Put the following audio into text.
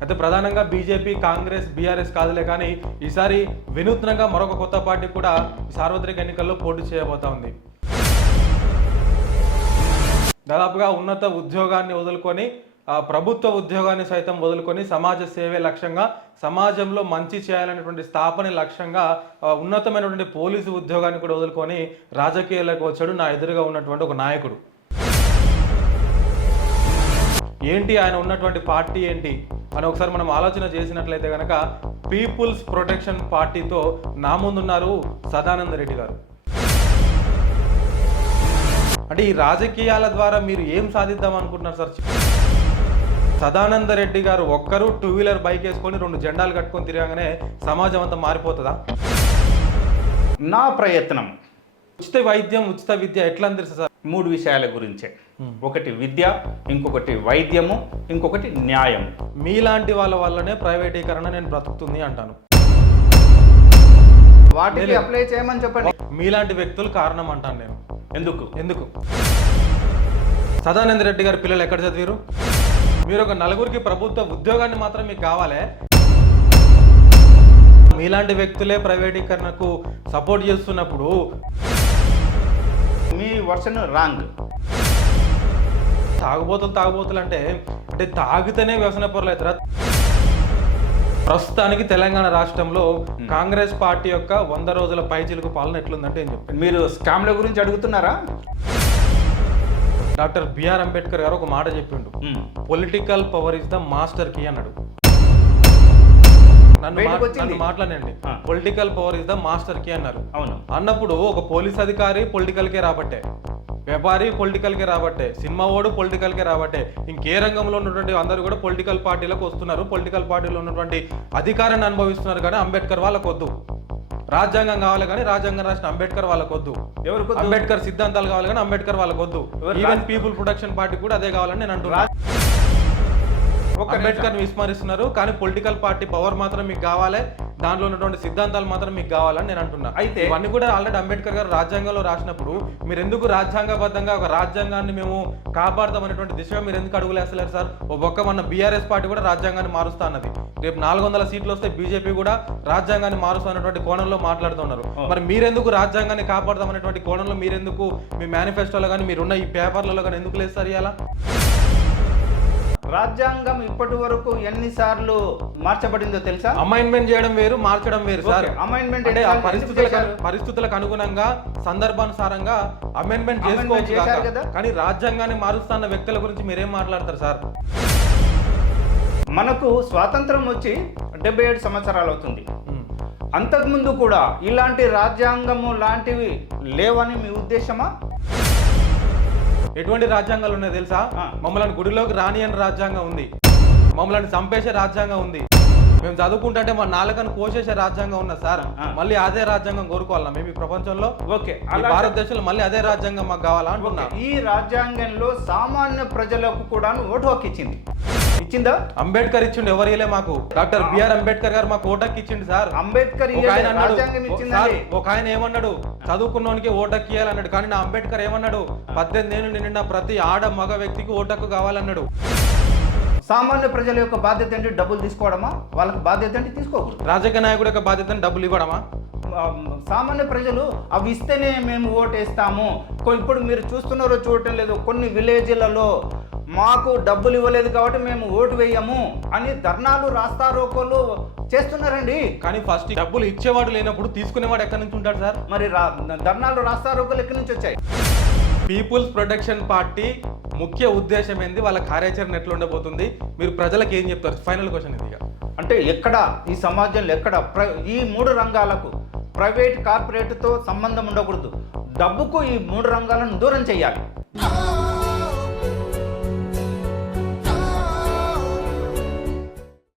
అయితే ప్రధానంగా BJP, Congress, BRS కాదులే కానీ ఈసారి వినూత్నంగా మరొక కొత్త పార్టీ కూడా సార్వత్రిక ఎన్నికల్లో పోటీ చేయబోతా ఉంది. దాదాపుగా ఉన్నత ఉద్యోగాన్ని వదులుకొని ప్రభుత్వ ఉద్యోగాన్ని సైతం వదులుకొని సమాజ సేవే లక్ష్యంగా, సమాజంలో మంచి చేయాలనేటువంటి స్థాపన లక్ష్యంగా ఉన్నతమైనటువంటి పోలీసు ఉద్యోగాన్ని కూడా వదులుకొని రాజకీయాలకు వచ్చాడు నా ఎదురుగా ఉన్నటువంటి ఒక నాయకుడు. ఏంటి ఆయన ఉన్నటువంటి పార్టీ ఏంటి అని ఒకసారి మనం ఆలోచన చేసినట్లయితే కనుక పీపుల్స్ ప్రొటెక్షన్ పార్టీతో నా ముందున్నారు సదానంద రెడ్డి గారు. అంటే ఈ రాజకీయాల ద్వారా మీరు ఏం సాధిద్దాం అనుకుంటున్నారు సార్? సదానంద రెడ్డి గారు ఒక్కరు 2-వీలర్ బైక్ వేసుకొని 2 జెండాలు కట్టుకొని తిరగగానే సమాజం అంతా మారిపోతుందా? నా ప్రయత్నం ఉచిత వైద్యం, ఉచిత విద్య ఎట్లా తెలుసు సార్? 3 విషయాల గురించే. ఒకటి విద్య, ఇంకొకటి వైద్యము, ఇంకొకటి న్యాయం. మీలాంటి వాళ్ళ వల్లనే ప్రైవేటీకరణ నేను బ్రతుకుతుంది అంటాను. వాటికి అప్లై చేయమని చెప్పండి. మీలాంటి వ్యక్తులు కారణం అంటాను నేను. ఎందుకు సదానంద రెడ్డి గారి పిల్లలు ఎక్కడ చదివారు? మీరు ఒక 4గురికి ప్రభుత్వ ఉద్యోగాన్ని మాత్రం మీకు కావాలి. మీలాంటి వ్యక్తులే ప్రైవేటీకరణకు సపోర్ట్ చేస్తున్నప్పుడు మీ వర్షన్ రాంగ్. తాగుబోతులు అంటే తాగితేనే వ్యవసాయ పొరలు అవుతారా? ప్రస్తుతానికి తెలంగాణ రాష్ట్రంలో కాంగ్రెస్ పార్టీ యొక్క 100 రోజుల పైచిలుకు పాలన ఎట్లుందంటే ఏం చెప్పండి. మీరు స్కామ్ల గురించి అడుగుతున్నారా? డాక్టర్ బిఆర్ అంబేద్కర్ గారు ఒక మాట చెప్పిండు, political power is the master key అన్నాడు. నన్ను మాట్లాడండి, political power is the master key అన్నారు. అవును. అన్నప్పుడు ఒక పోలీస్ అధికారి పొలిటికల్కే రాబట్టే, వ్యాపారి పొలిటికల్కే రాబట్టే, సినిమా ఓడు పొలిటికల్కే రాబట్టే, ఇంకే రంగంలో ఉన్నటువంటి అందరూ కూడా పొలిటికల్ పార్టీలకు వస్తున్నారు, పొలిటికల్ పార్టీలో ఉన్నటువంటి అధికారాన్ని అనుభవిస్తున్నారు. కానీ అంబేద్కర్ వాళ్ళకు వద్దు. రాజ్యాంగం కావాలి కానీ రాజ్యాంగం రాసిన అంబేద్కర్ వాళ్ళకు వద్దు. అంబేద్కర్ సిద్ధాంతాలు కావాలి కానీ అంబేద్కర్ వాళ్ళకు వద్దు. ఈవెన్ పీపుల్ ప్రొటెక్షన్ పార్టీ కూడా అదే కావాలని నేను అంటున్నా. అంబేద్కర్ విస్మరిస్తున్నారు కానీ పొలిటికల్ పార్టీ పవర్ మాత్రం మీకు కావాలి, దాంట్లో ఉన్నటువంటి సిద్ధాంతాలు మాత్రం మీకు కావాలని నేను అంటున్నా. అయితే ఇవన్నీ కూడా ఆల్రెడీ అంబేద్కర్ గారు రాజ్యాంగంలో రాసినప్పుడు మీరు ఎందుకు రాజ్యాంగబద్ధంగా ఒక రాజ్యాంగాన్ని మేము కాపాడతామనేటువంటి దిశగా మీరు ఎందుకు అడుగులేస్తలేరు సార్? ఒక్క మన బీఆర్ఎస్ పార్టీ కూడా రాజ్యాంగాన్ని మారుస్తా అన్నది. రేపు 400 సీట్లు వస్తే బీజేపీ కూడా రాజ్యాంగాన్ని మారుస్తా అనేటువంటి కోణంలో మాట్లాడుతున్నారు. మరి మీరెందుకు రాజ్యాంగాన్ని కాపాడదామనేటువంటి కోణంలో మీరెందుకు మీ మేనిఫెస్టోలో కానీ మీరున్న ఈ పేపర్లలో కానీ ఎందుకు లేదు సార్? ఇలా రాజ్యాంగం ఇప్పటి వరకు ఎన్నిసార్లు మార్చబడిందో తెలుసా? అమైండ్మెంట్ చేయడం వేరు, మార్చడం వేరు సార్. అమైండ్మెంట్ అంటే పరిస్థితులకు అనుగుణంగా సందర్భానుసారంగా అమెండ్మెంట్ చేసుకోవచ్చు కదా. కానీ రాజ్యాంగాన్ని మారుస్తున్న వ్యక్తుల గురించి మీరేం మాట్లాడతారు సార్? మనకు స్వాతంత్రం వచ్చి 77 సంవత్సరాలు అవుతుంది. అంతకుముందు కూడా ఇలాంటి రాజ్యాంగము లాంటివి లేవని మీ ఉద్దేశమా? ఎటువంటి రాజ్యాంగాలు ఉన్నాయి తెలుసా? మమ్మల్ని గుడిలోకి రాని అని రాజ్యాంగం ఉంది, మమ్మల్ని చంపేసే రాజ్యాంగం ఉంది, మేము చదువుకుంటే మా నాలుకను కోసేసే రాజ్యాంగం ఉన్నది సార్. మళ్ళీ అదే రాజ్యాంగం కోరుకోవాలా మేము ఈ ప్రపంచంలో? ఓకే, భారతదేశంలో మళ్ళీ అదే రాజ్యాంగం మాకు కావాలా అంటున్నా. ఈ రాజ్యాంగంలో సామాన్య ప్రజలకు కూడా ఓటు హక్కు ఇచ్చిందా? అంబేద్కర్ ఇచ్చిండు, ఎవరిలే మాకు. డాక్టర్ బిఆర్ అంబేద్కర్ గారు మాకు ఓటక్కి ఇచ్చిండు సార్. అంబేద్కర్ ఒక ఆయన ఏమన్నాడు, చదువుకున్నోనికి ఓటక్కి ఇవ్వాలన్నాడు. కానీ నా అంబేద్కర్ ఏమన్నాడు, 18 ఏళ్ళు నిండిన ప్రతి ఆడ మగ వ్యక్తికి ఓటక్కు కావాలన్నాడు. సామాన్య ప్రజల యొక్క బాధ్యత ఏంటి? డబ్బులు తీసుకోవడమా? వాళ్ళకి బాధ్యత ఏంటి? తీసుకోకూడదు. రాజకీయ నాయకుడు యొక్క బాధ్యత డబ్బులు ఇవ్వడమా? సామాన్య ప్రజలు అవి ఇస్తేనే మేము ఓటేస్తాము. ఇప్పుడు మీరు చూస్తున్నారో చూడటం లేదు, కొన్ని విలేజ్లలో మాకు డబ్బులు ఇవ్వలేదు కాబట్టి మేము ఓటు వేయము అని ధర్నాలు, రాస్తారోకోలు చేస్తున్నారండి. కానీ ఫస్ట్ డబ్బులు ఇచ్చేవాడు లేనప్పుడు తీసుకునేవాడు ఎక్కడి నుంచి ఉంటాడు సార్? మరి ధర్నాలు, రాస్తారోకోలు ఎక్కడి నుంచి వచ్చాయి? పీపుల్స్ ప్రొటెక్షన్ పార్టీ ముఖ్య ఉద్దేశం ఏంది, వాళ్ళ కార్యాచరణ ఎట్లా ఉండబోతుంది, మీరు ప్రజలకు ఏం చెప్తారు? ఫైనల్ క్వశ్చన్ ఇది. అంటే ఎక్కడ ఈ సమాజంలో ఎక్కడ ఈ 3 రంగాలకు ప్రైవేట్, కార్పొరేట్తో సంబంధం ఉండకూడదు. డబ్బుకు ఈ 3 రంగాలను దూరం చేయాలి.